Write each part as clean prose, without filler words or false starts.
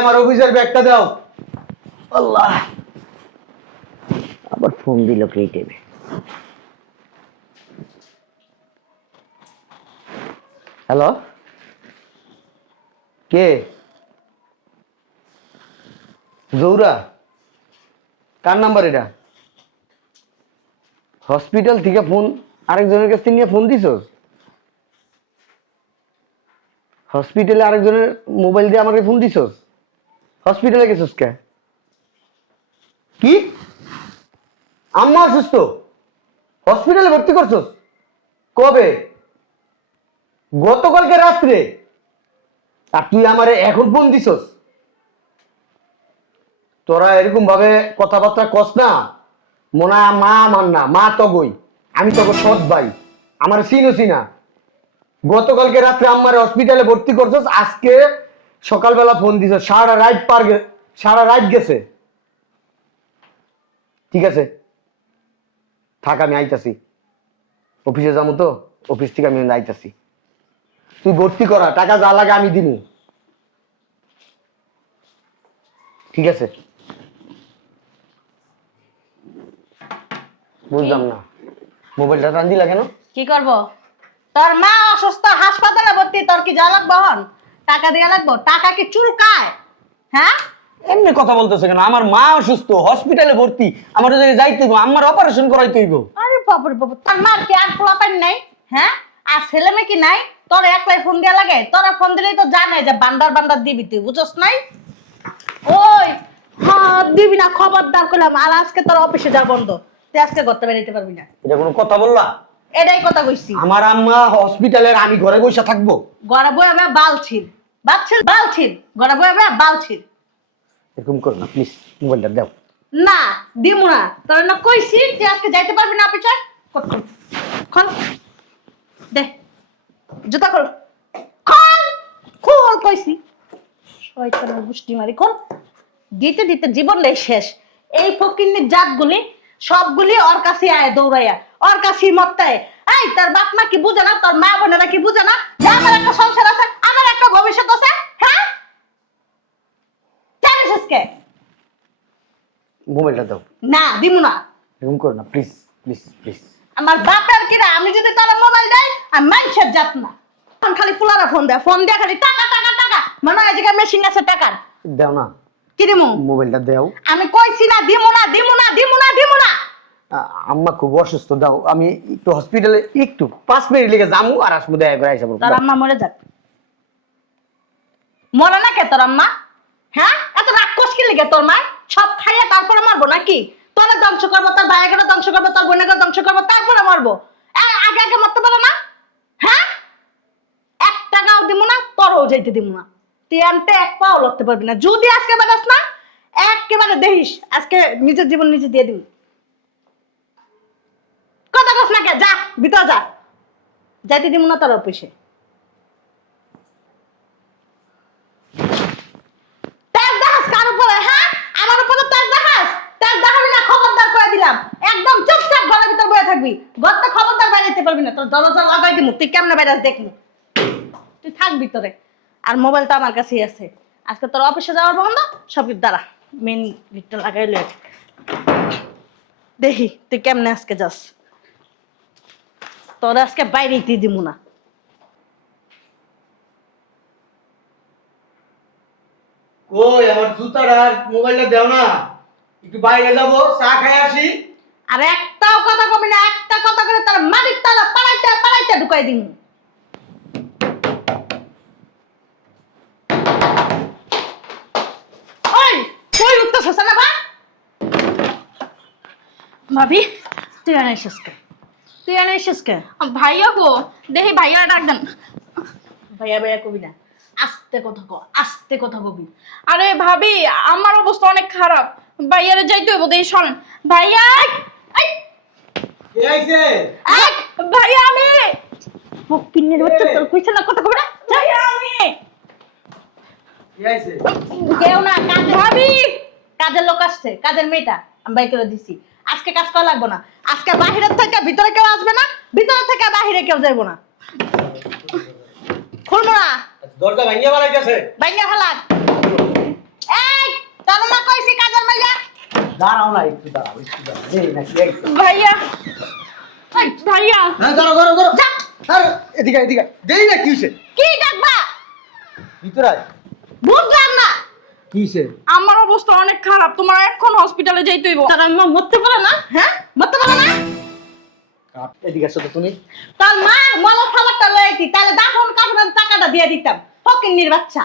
আমার অফিসের ব্যাগটা দাও। আল্লাহ, আবার ফোন দিল কে টেবে। হ্যালো, কে? জৌরা? কার নাম্বার এটা? হসপিটাল থেকে ফোন আরেকজনের কাছ থেকে নিয়ে ফোন দিছস? হসপিটালে আরেকজনের মোবাইল দিয়ে আমাকে ফোন দিছস? হসপিটালে গেছস কে? কি? আম্মা অসুস্থ, হসপিটালে ভর্তি করছস? কবে? গতকালকে রাত্রে? আর তুই আমারে এখন ফোন দিছস? তোরা এরকম ভাবে কথাবার্তা কস না, মনে হয় মা আমার না, মা তগই, আমি তখন সৎ ভাই, আমার চিনা। গতকালকে রাত্রে আম্মারে হসপিটালে ভর্তি করছস, আজকে সকালবেলা ফোন দিছ, সারা রাত গেছে। ঠিক আছে, থাক, আমি আইতাছি, অফিসে যাবো তো, অফিস থেকে আমি আইতাছি। তুই ভর্তি করা, টাকা যা লাগে আমি দিব। ঠিক আছে? বুঝলাম না, মোবাইলটা টান দিলা কেন? কি করব? তোর মা অসুস্থ, হাসপাতালে ভর্তি, তোর কি যা লাগবে হন? টাকা দিয়া লাগবো? টাকা কি চুলকায়? হ্যাঁ, এমনি কথা বলতেছে কেন? আমার মা অসুস্থ, হসপিটালে ভর্তি, আমার ওই জায়গায় যাইতে হইব, আমার অপারেশন করাইতে হইব। আরে বাবরে বাবু, তোর মার কি আর পোলাপান নাই? হ্যাঁ, আর ছেলে মেয়ে কি নাই? তোর একলাই ফোন দিয়া লাগে? তোরা ফোন দিলেই তো জানে যে বান্দার দিবি, তুই বুঝছ নাই? ওই হ্যাঁ, দিবি না, খবরদার করলাম। আর আজকে তোর অফিসে যা বন্ধ, তুই আজকে করতে বেরোতে পারবি না। এটা কোনো কথা বললা? এটাই কথা কইছি। আমার আম্মা হসপিটালের, আমি ঘরে বসে থাকবো? গড়া বই হবে বালছিল, বালছিল, গড়া বই হবে বালছিল। এরকম করো না প্লিজ, মোবাইলটা দাও। না, দিমু না। তোর না কইছি যে আজকে যাইতে পারবি না অফিসে। খোল দে, জুতা খোল, খোল কইছি। শয়তানের গুষ্টি মারি, খোল। দিতে দিতে জীবন নেই শেষ। এই ফকিন্নির জাতগুলি সবগুলি ওর কাছে আয় দৌড়াইয়া, ওর কাছে মত্তায়। এই তোর বাপ মা কি বুঝে না? তোর মা বোনেরা কি বুঝে না যে আমার একটা সংসার আছে, আমার একটা ভবিষ্যৎ আছে? হ্যাঁ, জানিস কে? মোবাইলটা দাও। না, দিমু না। এরকম করো না প্লিজ, প্লিজ প্লিজ। আমার বাপের কিরা, আমি যদি তারা মোবাইল দেয় আমি মানুষের জাত না। খালি ফুলারা ফোন দেয়, ফোন দেয় খালি টাকা টাকা টাকা, মনে হয় যে মেশিন আছে টাকার। দাও না, কি দিমু? মোবাইলটা দাও। আমি কইছি না দিমু না, দিমু না, দিমু না, দিমু না। আম্মা খুব অসুস্থ, দাও। আমি একটু হসপিটালে একটু 5 মিনিট লেগে যাবো, আর আসবো, দেখা করে আইসা বলবো। তোর আম্মা মরে যাক। মরে না কে তোর আম্মা? হ্যাঁ, এত রাক্ষস কি লেগে তোর মা? সব খাইয়া তারপরে মারবো নাকি? তোরা ধ্বংস করবো, তোর ভাইয়াকে ধ্বংস করবো, তোর বোনকে ধ্বংস করবো, তারপরে মারবো? আগে আগে মরতে পারো না? হ্যাঁ, 1 টাকাও দিব না, তোরও যাইতে দিব না। তুই আনতে 1 পাও লড়তে পারবি না। যদি আজকে বাগাস না, একেবারে দেখিস আজকে নিজের জীবন নিজে দিয়ে দিব। কথা কস না কে? যা ভিতর যা, যাইতে দিব না তোর অফিসে। একদম চুপচাপ ঘরের ভিতর বসে থাকবি, ঘরটা খবরদার বাইরে পারবি না। তোর দরজা লাগাই দিমু, তুই কেমনে বাইরে দেখবি? তুই থাক ভিতরে, আর মোবাইলটা আমার কাছেই আছে। আজকে তোর অফিসে যাওয়ার বন্ধ, সব দ্বারা মেন গেটটা লাগাই লই। দেখি তুই কেমনে আজকে যাস। তোর আজকে বাইরে দিমু না। কই আমার জুতাটা আর মোবাইলটা দাও না, একটু বাইরে যাবো, চা খাই আসি। আর একটাও কথা কবি না, একটা কথা করে তার মালিক তালা পাড়াইতে পাড়াইতে ঢুকাই দিমু। ওই কই উঠতেছস না বা? ভাবি, তুই আনাইছিস কে? তুই আনাইছিস কে? ভাইয়া গো, দেখি ভাইয়া ডাক দেন। ভাইয়া ভাইয়া কবি না, আস্তে কথা ক, আস্তে কথা কবি। আরে ভাবি, আমার অবস্থা অনেক খারাপ, ভাইয়ারে যাইতে হইব, দেখি শোনেন। ভাইয়া, এই, কে আইছে? এই, ভাইয়া আমি, ফকিন্নির বাচ্চা, তোর কইছ না কথা কবি না? ভাইয়া আমি, কে আইছে? কেউ না, ভাবি কাজের লোক আসছে, কাজের মেয়েটা আমি বাই করে দিছি। আজকে কাজ করা লাগবে না। আজকে বাহিরের থেকে ভিতরে কেউ আসবে না, ভিতরে থেকে বাহিরে কেউ যাইব না। খুলবো না, দরজা ভাঙিয়ে বাড়াইতেছে। বাইঙ্গা হালাক। কইছি কাজের মাইয়া। দাঁড়াও না, একটু দাঁড়াও, একটু দাঁড়াও। এই নাকি একদম। ভাইয়া ভাইয়া হ্যাঁ, দাঁড়াও, দাঁড়াও, দাঁড়াও। আরে, এদিকে, এদিকে। দেই না, কি হইছে? কি ডাকবা? ভিতরে আয়। বুঝলাম না। কি হইছে? আমার অবস্থা অনেক খারাপ, তোমার এখন হসপিটালে যাইতে হইব। তার আম্মা মরতে পারে না? হ্যাঁ, মরতে পারে না? এদিকে আসো তো তুমি। তার মা মলা খাবারটা লইছি, তাহলে দাফন কাফনের টাকাটা দিয়ে দিতাম। ফকিন্নির বাচ্চা।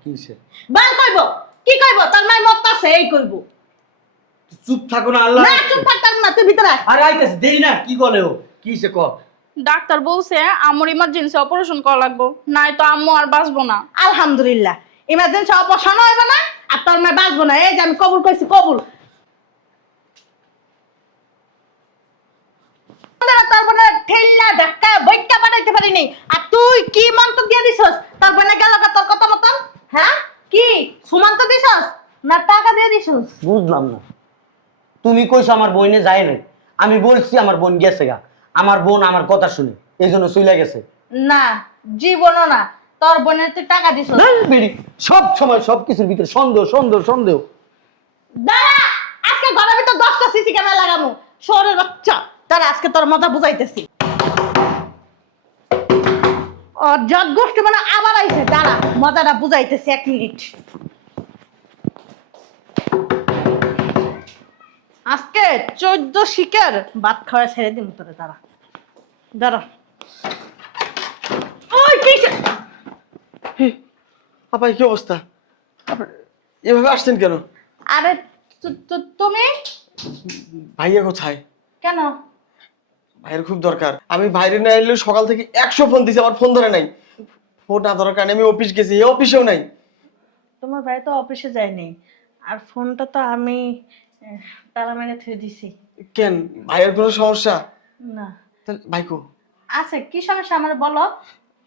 কি হইছে? বাল কইব, কি কইব? তার মা মরতাছে, এই কইব। চুপ থাকো না, আল্লাহ। না, চুপ থাকতাম না, তুই ভিতরে আয়। আরে আইতাছে, দেই না, কি বলে ও? কি হইছে ক? ডাক্তার বলছে আম্মুর ইমার্জেন্সি অপারেশন করা লাগবে, নাই তো আম্মু আর বাঁচবো না। আলহামদুলিল্লাহ, ইমার্জেন্সি অপারেশন হইবে না, আর তোর মা বাঁচবো না। এই যে আমি কবুল কইছি, কবুল। তোর বোনে ঠেল্লা ধাক্কা বইটা বানাইতে পারি নাই, আর তুই কি মন্তব্য দিয়ে দিছস? তোর বোনে গেল তোর কথা মতন? হ্যাঁ, কি সুমন্ত দিছস না টাকা দিয়ে দিছস? বুঝলাম না। তুমি কইছো আমার বোনে যায় নাই, আমি বলছি আমার বোন গেছে গা। আমার বোন আমার কথা শুনে এই জন্য চলে গেছে। না, জীবনও না। তোর বোনের তুই টাকা দিছস। বেরি সব সময় সবকিছুর ভিতরে সন্দেহ, সন্দেহ, সন্দেহ। দাঁড়া, আজকে ঘরের ভিতর 10টা সিসি ক্যামেরা লাগামু। শহরের বাচ্চা, দাঁড়া, আজকে তোর মজা বুঝাইতেছি। ও জগ গোষ্ঠী মানে আবার আইছে, দাঁড়া, মজাটা বুঝাইতেছি, 1 মিনিট। আজকে 14 শিকার ভাত খাওয়া ছেড়ে দিন তোরে, দাঁড়া দাঁড়া। ওই কিসে? আপা কি অবস্থা? এভাবে আসছেন কেন? আরে তুমি ভাইয়া কোথায়? কেন? ভাইয়ের খুব দরকার। আমি বাইরে না এলে সকাল থেকে 100 ফোন দিছি, আমার ফোন ধরে নাই। ফোন না ধরার কারণে আমি অফিস গেছি, এই অফিসেও নাই। তোমার ভাই তো অফিসে যায়নি, আর ফোনটা তো আমি তালা মেরে থুয়ে দিছি। কেন, ভাইয়ের কোনো সমস্যা? না। তাহলে ভাইকো আছে কি সমস্যা আমার বলো?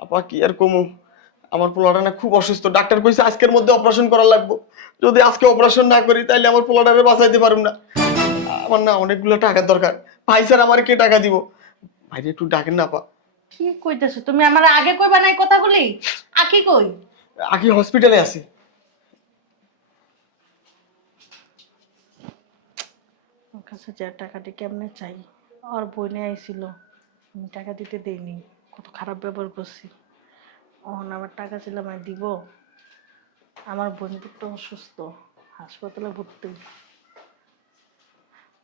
আপা কি আর কমু, আমার পোলাটা না খুব অসুস্থ। ডাক্তার কইছে আজকের মধ্যে অপারেশন করা লাগবে। যদি আজকে অপারেশন না করি তাহলে আমার পোলাটারে বাঁচাইতে পারুম না। আমার না অনেকগুলো টাকার দরকার। ভাই স্যার আমার কে টাকা দিব? ভাইরে একটু ডাকেন না আপা। কি কইতেছো তুমি? আমার আগে কইবা নাই কথাগুলি? আকি কই? আগে হসপিটালে আছি। ওর কাছে যে টাকাটি কেমনে চাই? ওর বোনে আইছিল, আমি টাকা দিতে দেইনি, কত খারাপ ব্যবহার করছি। ওহন আমার টাকা ছিল আমি দিব? আমার বোন তো অসুস্থ, হাসপাতালে ভর্তি।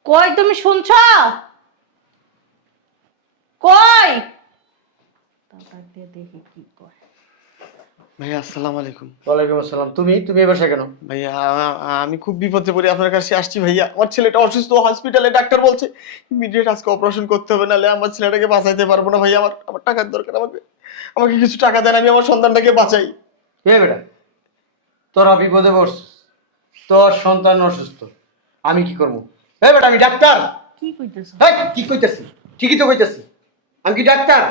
কই তুমি শুনছ? কই? টাকা দিয়ে দেখি কি কয়। ভাইয়া আসসালামু আলাইকুম। ওয়ালাইকুম আসসালাম। তুমি এই বাসায় কেন? ভাইয়া আমি খুব বিপদে পড়ে আপনার কাছে আসছি ভাইয়া। আমার ছেলেটা অসুস্থ, হসপিটালে ডাক্তার বলছে ইমিডিয়েট আজকে অপারেশন করতে হবে, নাহলে আমার ছেলেটাকে বাঁচাইতে পারবো না। ভাইয়া আমার টাকার দরকার, আমাকে কিছু টাকা দেন, আমি আমার সন্তানটাকে বাঁচাই। হে বেটা, তোরা বিপদে পড়ছিস, তোর সন্তান অসুস্থ, আমি কি করবো? হে বেটা, আমি ডাক্তার। কি কইতেছো? হেই, কি কইতাছি? ঠিকই তো কইতাছি। আমি কি ডাক্তার?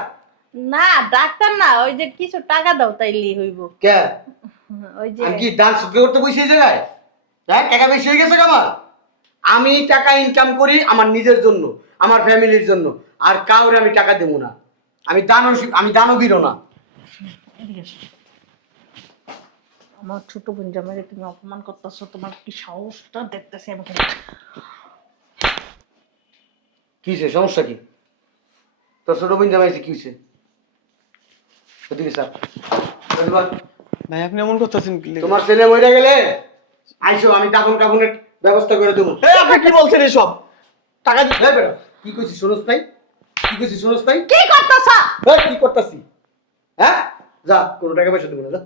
না, ডাক্তার না, ওই যে কিছু টাকা দাও তাইলেই হইব। কে? ওই যে আমি কি ডান্স করতে বসে এই জায়গায়? হ্যাঁ, টাকা বেশি হয়ে গেছে আমার। আমি টাকা ইনকাম করি আমার নিজের জন্য, আমার ফ্যামিলির জন্য, আর কাউরে আমি টাকা দেবো না। আমি দানবীরও না। এদিকে এসো। আমার ছোট বোন জামাইকে তুমি অপমান করতেছো, তোমার কি সাহসটা দেখতেছি আমি। কিসে সমস্যা কি? তোর ছোট বোন জামাইছে কি হইছে? ওদিকে স্যার, ভাই আপনি এমন করতেছেন? তোমার ছেলে মরে গেলে আইসো, আমি দাফন কাফনের ব্যবস্থা করে দেবো। আপনি কি বলছেন এসব? টাকা এই বেটা, কি কইছিস শুনছ নাই? কি কইছিস শুনছ নাই? কি করতেছো? এই, কি করতাছি? হ্যাঁ, যা, কোনো টাকা পয়সা দেবো না, যা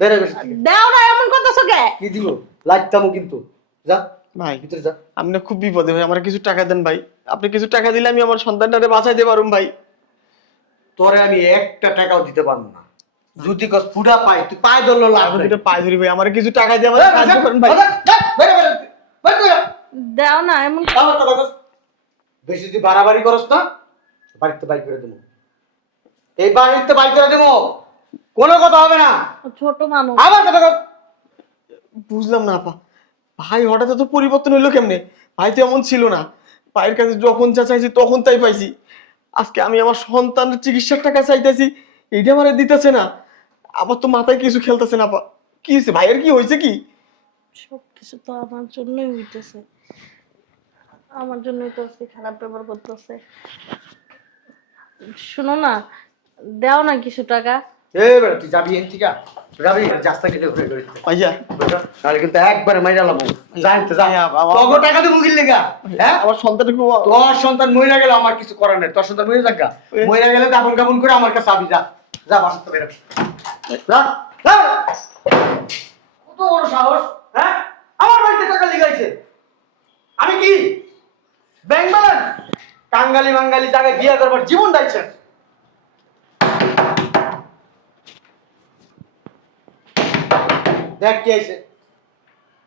বেড়ে বেশি থেকে। দাও না, এমন করতেছো কে? কি দিব? লাগতামও কিন্তু। যা ভাই ভিতরে যা। আপনি খুব বিপদে ভাই, আমার কিছু টাকা দেন ভাই। আপনি কিছু টাকা দিলে আমি আমার সন্তানটারে বাঁচাইতে পারুম ভাই। তোরে আমি একটা টাকাও দিতে পারবো না। যদি কস ফুডা পাই, তুই পায়ে ধরলো লাভ নাই। আপনাদের পায়ে ধরি ভাই, আমার কিছু টাকা দিয়ে আমার সাহায্য করেন ভাই। দাও না, এমন বেশি তুই বাড়াবাড়ি করস না, বাড়িতে বাইক করে দেবো। এই বাড়িতে বাইক করে দেবো, কোনো কথা হবে না। ছোট মানুষ। আবার কথা কস। বুঝলাম না আপা, ভাই হঠাৎ এত পরিবর্তন হইলো কেমনে? ভাই তো এমন ছিল না। ভাইয়ের কাছে যখন যা চাইছি তখন তাই পাইছি। আজকে আমি আমার সন্তানের চিকিৎসার টাকা চাইতেছি, এইটা আমার দিতেছে না। আমার তো মাথায় কিছু খেলতেছে না আপা। কি হয়েছে ভাইয়ের? কি হয়েছে? কি সব কিছু তো আমার জন্যই হইতেছে, আমার জন্যই তো আজকে খারাপ ব্যবহার করতেছে। শোনো না, দাও না কিছু টাকা। এ বেটা তুই যাবি এন থেকে যাবি রাস্তা কেটে ঘুরে ঘুরে ভাইয়া তাহলে কিন্তু একবারে মাইরা লাবো জানতে যা ভাইয়া, বাবা। তোকে টাকা দিব গিল লেগা হ্যাঁ আমার সন্তান খুব তোর সন্তান মইরা গেল আমার কিছু করার নেই তোর সন্তান মইরা যাগা মইরা গেলে দাবন কাবন করে আমার কাছে আবি যা যা বাসা তো বেরো যা যা। কত বড় সাহস হ্যাঁ আমার বাড়িতে টাকা লিগাইছে আমি কি ব্যাংক ব্যালেন্স টাঙ্গালি বাঙ্গালি জায়গায় বিয়ে করবার জীবন দাইছে দেখ কে আইছে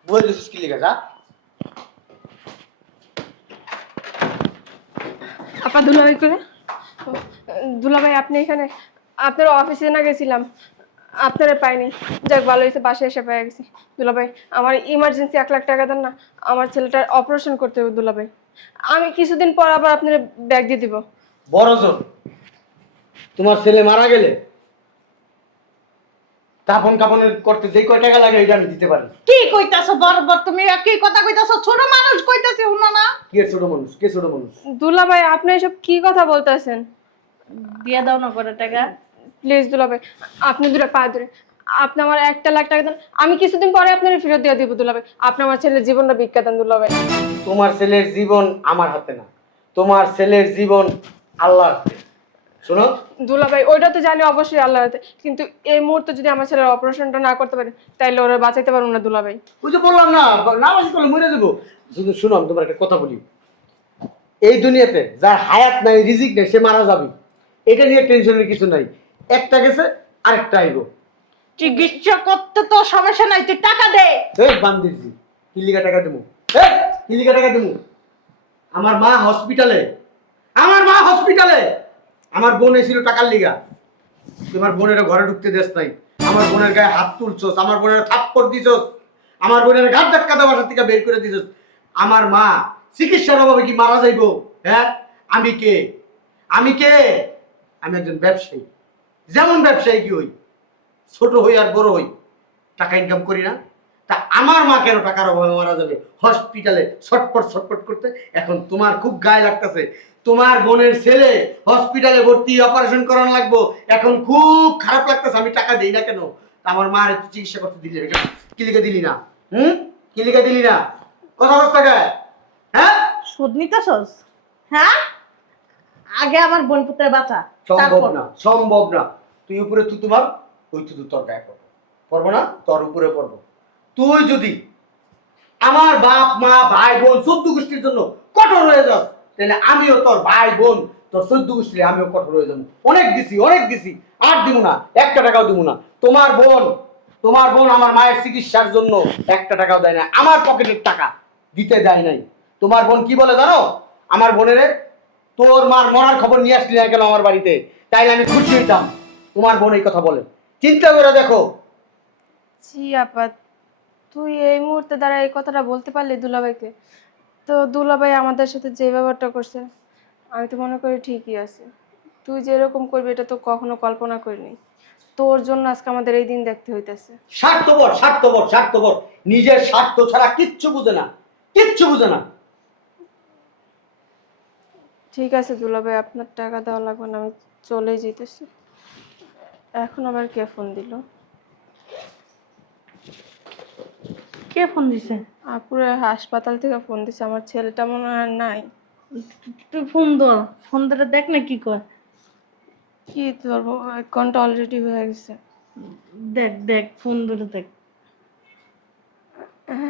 বই দিছিস কি লিখা যা আপা দুলাভাই করে দুলাভাই আপনি এখানে আপনার অফিসে না গেছিলাম আপনারা পাইনি যাক ভালো হয়েছে বাসায় এসে পেয়ে গেছি দুলাভাই আমার ইমার্জেন্সি 1 লাখ টাকা দেন না আমার ছেলেটার অপারেশন করতে হবে দুলাভাই আমি কিছুদিন পর আবার আপনার ব্যাগ দিয়ে দিব বড় জোর তোমার ছেলে মারা গেলে কাপন কাপনের করতে যে কয় টাকা লাগে এটা আমি দিতে পারি কি কইতাছো বরবর, তুমি কি কথা কইতাছো? ছোট মানুষ কইতাছে শুনো না। কে ছোট মানুষ কে ছোট মানুষ দুলাভাই আপনি এসব কি কথা বলতেছেন দিয়ে দাও না করে টাকা। প্লিজ দুলাভাই আপনি দুটো পা ধরে আপনি আমার 1 লাখ টাকা দেন আমি কিছুদিন পরে আপনার ফেরত দিয়ে দিব দুলাভাই আপনি আমার ছেলের জীবনটা ভিক্ষা দেন দুলাভাই তোমার ছেলের জীবন আমার হাতে না তোমার ছেলের জীবন আল্লাহর হাতে শোনো দুলাভাই ওইটা তো জানি অবশ্যই আল্লাহর হাতে কিন্তু এই মুহূর্তে যদি আমার ছেলের অপারেশনটা না করতে পারে তাইলে ওরা বাঁচাইতে পারবো না দুলাভাই ওই যে বললাম না নামাজ করলে মরে যাবো শুধু শোনো আমি তোমার একটা কথা বলি এই দুনিয়াতে যার হায়াত নাই রিজিক নেই সে মারা যাবে এটা নিয়ে টেনশনের কিছু নাই একটা গেছে আরেকটা আইবো চিকিৎসা করতে তো সমস্যা নাই, তুই টাকা দে। এই বান্দিরজি কিলিকা টাকা দেবো এই কিলিকা টাকা দেবো আমার মা হসপিটালে আমার বোন এসেছিল টাকার লিগা তোমার বোনের ঘরে ঢুকতে দেশ নাই আমার বোনের গায়ে হাত তুলছস আমার বোনের থাপ্পড় দিছস আমার বোনের ঘাট ধাক্কা দেওয়া বাসা থেকে বের করে দিছস আমার মা চিকিৎসার অভাবে কি মারা যাইবো হ্যাঁ আমি কে আমি একজন ব্যবসায়ী যেমন ব্যবসায়ী কি হই ছোট হই আর বড় হই টাকা ইনকাম করি না তা আমার মা কেন টাকার অভাবে মারা যাবে হসপিটালে ছটপট করতে এখন তোমার খুব গায়ে লাগতেছে তোমার বোনের ছেলে হসপিটালে ভর্তি অপারেশন করানো লাগবো এখন খুব খারাপ লাগতেছে আমি টাকা দেই না কেন তা আমার মার একটু চিকিৎসা করতে দিলি না কি লিখে দিলি না কি লিখে দিলি না কথা বস্তা গায়ে হ্যাঁ সুদ নিতেছস? হ্যাঁ, আগে আমার বোন পুত্রের বাঁচা, সম্ভব না তুই উপরে তুই তোমার ওই তুই তোর গায়ে পড়বো না তোর উপরে পড়বো তুই যদি আমার বাপ মা ভাই বোন 14 গোষ্ঠীর জন্য কঠোর হয়ে যাস তাহলে আমিও তোর ভাই বোন তোর 14 গোষ্ঠী আমিও কঠোর হয়ে যাবো অনেক দিছি আর দিব না 1 টাকাও দিব না তোমার বোন আমার মায়ের চিকিৎসার জন্য 1 টাকাও দেয় না আমার পকেটের টাকা দিতে দেয় নাই তোমার বোন কি বলে জানো আমার বোনের তোর মার মরার খবর নিয়ে আসলি না কেন আমার বাড়িতে তাইলে আমি খুশি হইতাম তোমার বোন এই কথা বলে চিন্তা করে দেখো জি আপা তুই এই মুহূর্তে দ্বারা এই কথাটা বলতে পারলি দুলাভাইকে তো দুলাভাই আমাদের সাথে যে ব্যবহারটা করছে আমি তো মনে করি ঠিকই আছে তুই যেরকম করবি এটা তো কখনো কল্পনা করিনি তোর জন্য আজকে আমাদের এই দিন দেখতে হইতেছে স্বার্থপর নিজের স্বার্থ ছাড়া কিচ্ছু বুঝে না ঠিক আছে দুলাভাই আপনার টাকা দেওয়া লাগবে না আমি চলেই যেতেছি এখন আবার কে ফোন দিল কে ফোন দিছে? আপুরে হাসপাতাল থেকে ফোন দিছে আমার ছেলেটা মনে হয় আর নাই তুই ফোন ধরে দেখ না কি কয়। কি ধরবো 1 ঘন্টা অলরেডি হয়ে গেছে দেখ ফোন ধরে দেখ।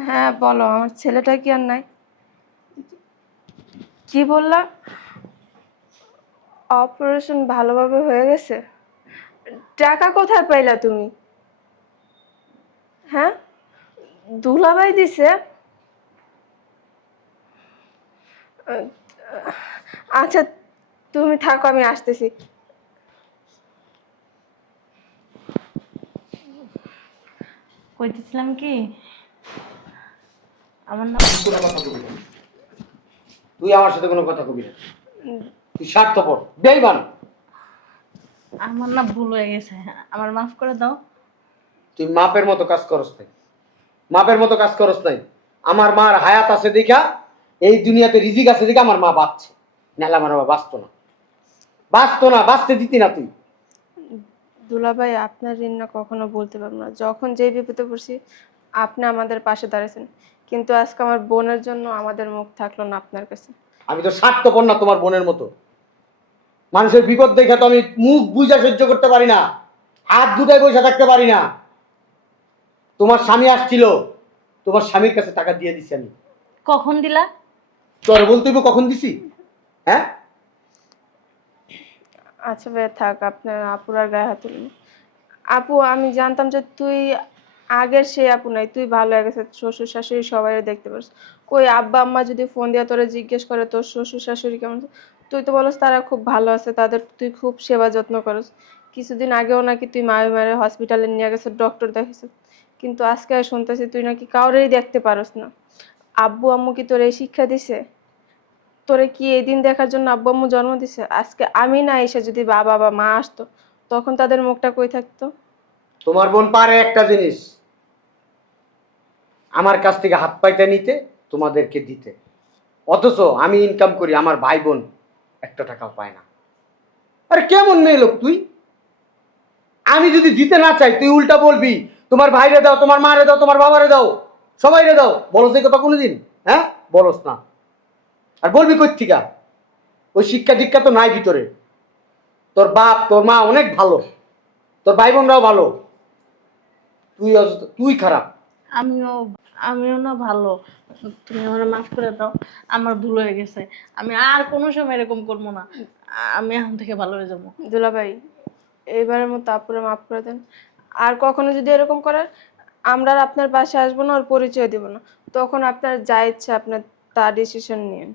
হ্যাঁ বলো আমার ছেলেটা কি আর নাই কি বললা অপারেশন ভালোভাবে হয়ে গেছে টাকা কোথায় পাইলা তুমি হ্যাঁ দুলাভাই দিছে আচ্ছা তুমি থাকো আমি আসতেছি কইতেছিলাম কি আমার নাম তুই আমার সাথে কোনো কথা কবি না তুই স্বার্থপর বেঈমান আমার না ভুল হয়ে গেছে, আমার মাফ করে দাও। তুই মাপের মতো কাজ করস তাই মাপের মতো কাজ করস নাই। আমার মার হায়াত আছে দেখা, এই দুনিয়াতে রিজিক আছে দেখা আমার মা বাঁচছে, নাহলে আমার মা বাঁচতো না, বাঁচতো না, বাঁচতে দিতি না তুই। দুলাভাই আপনার ঋণ না কখনো বলতে পারবো না। যখন যেই বিপদে পড়ছি আপনি আমাদের পাশে দাঁড়িয়েছেন, কিন্তু আজকে আমার বোনের জন্য আমাদের মুখ থাকলো না আপনার কাছে। আমি তো স্বার্থপর না তোমার বোনের মতো। মানুষের বিপদ দেখে তো আমি মুখ বুঝা সহ্য করতে পারি না, হাত দুটায় বসে থাকতে পারি না। তোমার স্বামী আসছিল, তোমার স্বামীর কাছে টাকা দিয়ে দিছি আমি। কখন দিলা? তোর বলতে হইব কখন দিছি? হ্যাঁ, আচ্ছা ভাই থাক, আপনার আপুর আর গায়ে হাত তুলুন। আপু আমি জানতাম যে তুই আগের সেই আপু নাই, তুই ভালো হয়ে গেছে, শ্বশুর শাশুড়ি সবাই দেখতে পারস। কই আব্বা আম্মা যদি ফোন দিয়ে তোরা জিজ্ঞেস করে তোর শ্বশুর শাশুড়ি কেমন আছে, তুই তো বলস তারা খুব ভালো আছে, তাদের তুই খুব সেবা যত্ন করস। কিছুদিন আগেও নাকি তুই মায়ের মায়ের হসপিটালে নিয়ে গেছে, ডক্টর দেখেছ, কিন্তু আজকে শুনতেছি তুই নাকি কাউরেই দেখতে পারস না। আব্বু আম্মু কি তোর এই শিক্ষা দিছে? তোরে কি এই দিন দেখার জন্য আব্বু আম্মু জন্ম দিছে? আজকে আমি না এসে যদি বাবা বা মা আসতো, তখন তাদের মুখটা কই থাকতো? তোমার বোন পারে একটা জিনিস, আমার কাছ থেকে হাত পাইতে নিতে, তোমাদেরকে দিতে। অথচ আমি ইনকাম করি, আমার ভাই বোন একটা টাকাও পায় না। আরে কেমন মেয়ে লোক তুই? আমি যদি দিতে না চাই তুই উল্টা বলবি তোমার ভাইরে দাও, তোমার মারে দাও, তোমার বাবারে দাও, সবাইরে দাও। বলস এই কথা কোনোদিন? হ্যাঁ, বলস না। আর বলবি কই থিকা? ওই শিক্ষা দীক্ষা তো নাই ভিতরে। তোর বাপ তোর মা অনেক ভালো, তোর ভাই বোনরাও ভালো, তুই খারাপ। আমিও আমিও না ভালো। তুমি আমার মাফ করে দাও, আমার ভুল হয়ে গেছে। আমি আর কোনো সময় এরকম করবো না। আমি এখন থেকে ভালো হয়ে যাবো। দুলাভাই এইবারের মতো আপুরে মাফ করে দেন। আর কখনো যদি এরকম করে, আমরা আর আপনার পাশে আসবো না, ওর পরিচয় দিব না। তখন আপনার যা ইচ্ছা আপনার তা ডিসিশন নিন।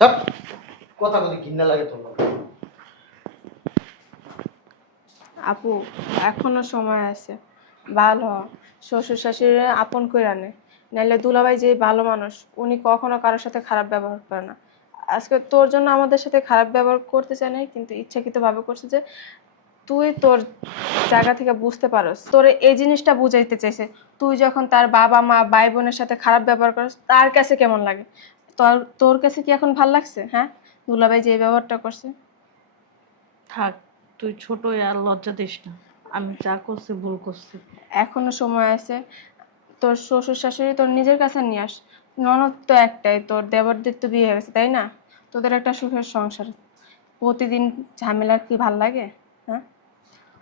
সব কথা বলি ঘৃণা লাগে তোমার। আপু এখনো সময় আছে, ভালো হ। শ্বশুর শাশুড়ি আপন করে আনে, নাহলে দুলাভাই যে ভালো মানুষ, উনি কখনো কারোর সাথে খারাপ ব্যবহার করে না। আজকে তোর জন্য আমাদের সাথে খারাপ ব্যবহার করতে চায় না, কিন্তু ইচ্ছাকৃতভাবে করছে যে তুই তোর জায়গা থেকে বুঝতে পারস, তোর এই জিনিসটা বুঝাইতে চাইছে। তুই যখন তার বাবা মা ভাই বোনের সাথে খারাপ ব্যবহার করিস, তার কাছে কেমন লাগে? তোর কাছে কি এখন ভাল লাগছে? হ্যাঁ, দুলাভাই যে ব্যবহারটা করছে। থাক, তুই ছোট আর লজ্জা দিস না। আমি যা করছি ভুল করছি। এখনো সময় আছে, তোর শ্বশুর শাশুড়ি তোর নিজের কাছে নিয়ে আস। ননদ তো একটাই, তোর দেবরদের তো বিয়ে হয়ে গেছে তাই না? তোদের একটা সুখের সংসার। প্রতিদিন ঝামেলার কি ভাল লাগে? হ্যাঁ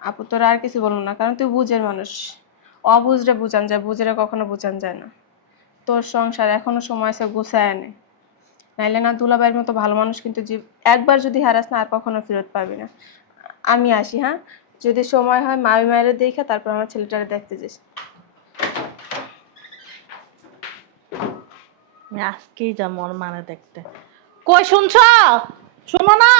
আপু, তোরা আর কিছু বলবো না, কারণ তুই বুঝের মানুষ। অবুঝরে বুঝান যায়, বুঝেরে কখনো বুঝান যায় না। তোর সংসার এখনো সময় আছে, গুছায় আনে, নাইলে না দুলাভাইয়ের মতো ভালো মানুষ কিন্তু একবার যদি হারাস না আর কখনো ফেরত পাবি না। আমি আসি, হ্যাঁ? যদি সময় হয় মামি মায়ের দেখে তারপর আমার ছেলেটারে দেখতে যাস। আমি আজকেই যাবো ওর মানে দেখতে। কই শুনছ? শোনো না?